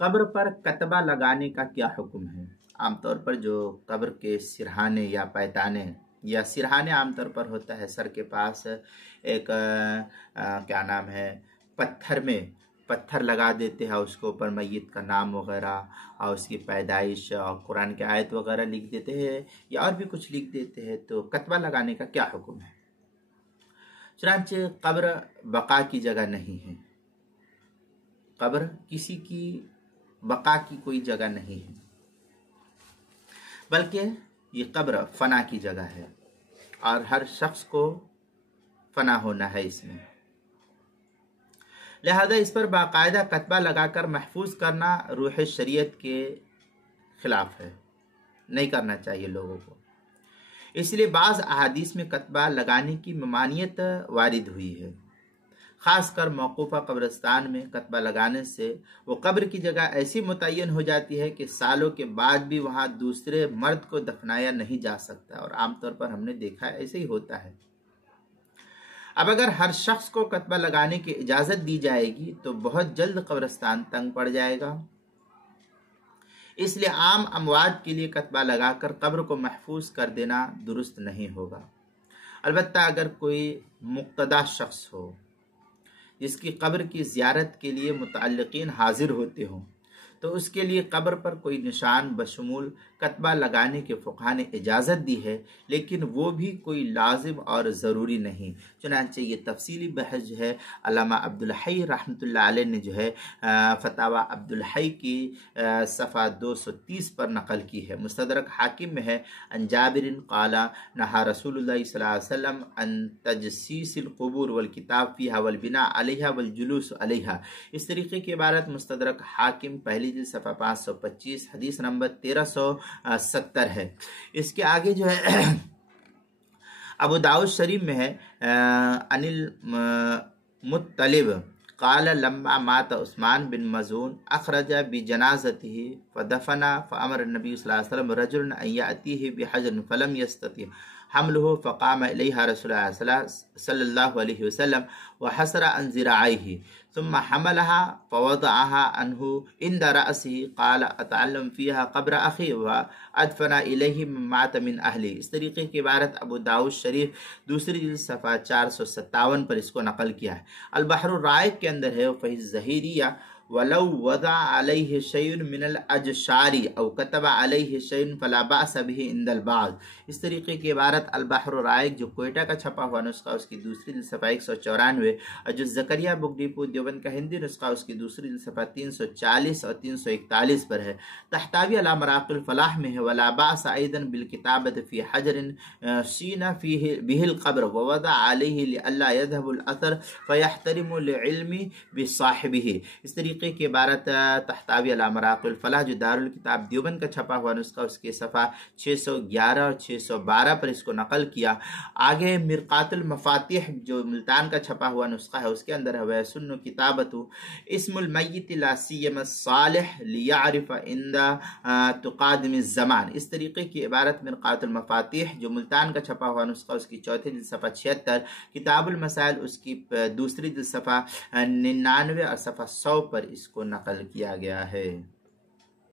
قبر پر کتبہ لگانے کا کیا حکم ہے؟ عام طور پر جو قبر کے سرہانے یا پیتانے یا سرہانے عام طور پر ہوتا ہے سر کے پاس ایک کیا نام ہے پتھر لگا دیتے ہیں، اس کے اوپر میت کا نام وغیرہ اور اس کی پیدائش اور قرآن کی آیت وغیرہ لکھ دیتے ہیں یا اور بھی کچھ لکھ دیتے ہیں۔ تو کتبہ لگانے کا کیا حکم ہے؟ چنانچہ قبر بقا کی جگہ نہیں ہے، قبر کسی کی بقا کی کوئی جگہ نہیں ہے، بلکہ یہ قبر فنا کی جگہ ہے اور ہر شخص کو فنا ہونا ہے اس میں، لہذا اس پر باقاعدہ کتبہ لگا کر محفوظ کرنا روح شریعت کے خلاف ہے، نہیں کرنا چاہیے لوگوں کو۔ اس لیے بعض احادیث میں کتبہ لگانے کی ممانعت وارد ہوئی ہے، خاص کر موقوفہ قبرستان میں کتبہ لگانے سے وہ قبر کی جگہ ایسی متعین ہو جاتی ہے کہ سالوں کے بعد بھی وہاں دوسرے مرد کو دفنایا نہیں جا سکتا، اور عام طور پر ہم نے دیکھا ایسے ہی ہوتا ہے۔ اب اگر ہر شخص کو کتبہ لگانے کی اجازت دی جائے گی تو بہت جلد قبرستان تنگ پڑ جائے گا، اس لیے عام اموات کے لیے کتبہ لگا کر قبر کو محفوظ کر دینا درست نہیں ہوگا۔ البتہ اگر کوئی مقتدی شخص ہو جس کی قبر کی زیارت کے لیے متعلقین حاضر ہوتے ہوں تو اس کے لیے قبر پر کوئی نشان بشمول کتبہ لگانے کے فقہا نے اجازت دی ہے، لیکن وہ بھی کوئی لازم اور ضروری نہیں۔ چنانچہ یہ تفصیلی بحث جو ہے علامہ عبدالحی رحمۃ اللہ علیہ نے جو ہے فتاوی عبدالحی کی صفحہ 230 پر نقل کی ہے۔ مستدرک حاکم میں ہے ان جابر قال نہا رسول اللہ صلی اللہ علیہ وسلم ان تجسیس القبور والکتاب فیہا والبناء علیہا والجلوس علیہا۔ اس طریقے کی عبارت مستدرک حاکم پہلی جلد صفحہ 525 حدیث نمبر 1370 ہے۔ اس کے آگے جو ہے ابو داؤد شریف میں ہے ان المطلب قال لما مات عثمان بن مظعون اخرج بجنازته فدفن فامر النبي صلی اللہ علیہ وسلم رجل ان ياتيه بحجر فلم يستطع حمله فقام إليها رسول الله صلی اللہ علیہ وسلم وحسر عن ذراعيه ثم حملها فوضعها عنه عند رأسه قال أتعلم فيها قبر أخي وأدفن إليه من مات من أهله۔ اس طریقے کی عبارت ابو داؤد شریف دوسری جلد صفحہ 457 پر اس کو نقل کیا ہے۔ البحر الرائق کے اندر ہے فی الزہیریہ ولو وضع علیہ شیء من الاجشار او کتب علیہ شیء فلا باس به عند البعض۔ اس طریقے کی عبارت البحر الرائق جو کوئٹہ کا چھپا ہوا نسخہ اس کی دوسری جلد صفحہ 194 اور جو زکریا بک ڈیپو دیوبند کا ہندی نسخہ اس کی دوسری جلد صفحہ 340 اور 341 پر ہے، تحتوی علی مراق الفلاح میں ہے ولا باس ایضا بالکتابۃ فی حجر شین فیہ به القبر ووضع علیہ لئلا یذهب الاثر فیحترم لعلم بصاحبہ۔ اس طریقے کی عبارت تحتوی علی مراق الفلاح جو دارالکتاب دیوبند کا چھپا ہوا نسخہ اس کے صفحہ 611 اور 612 پر اس کو نقل کیا۔ آگے مرقات المفاتیح جو ملتان کا چھپا ہوا نسخہ ہے اس کے اندر ہے سن کتابت اسم المیت لا سیما الصالح لیعرف عند تقادم الزمان۔ اس طریقے کی عبارت مرقات المفاتیح جو ملتان کا چھپا ہوا نسخہ اس کی چوتھی جلد صفحہ 76، کتاب المسائل اس کی دوسری جلد صفحہ 99 اور صفحہ 100 پر اس کو نقل کیا گیا ہے۔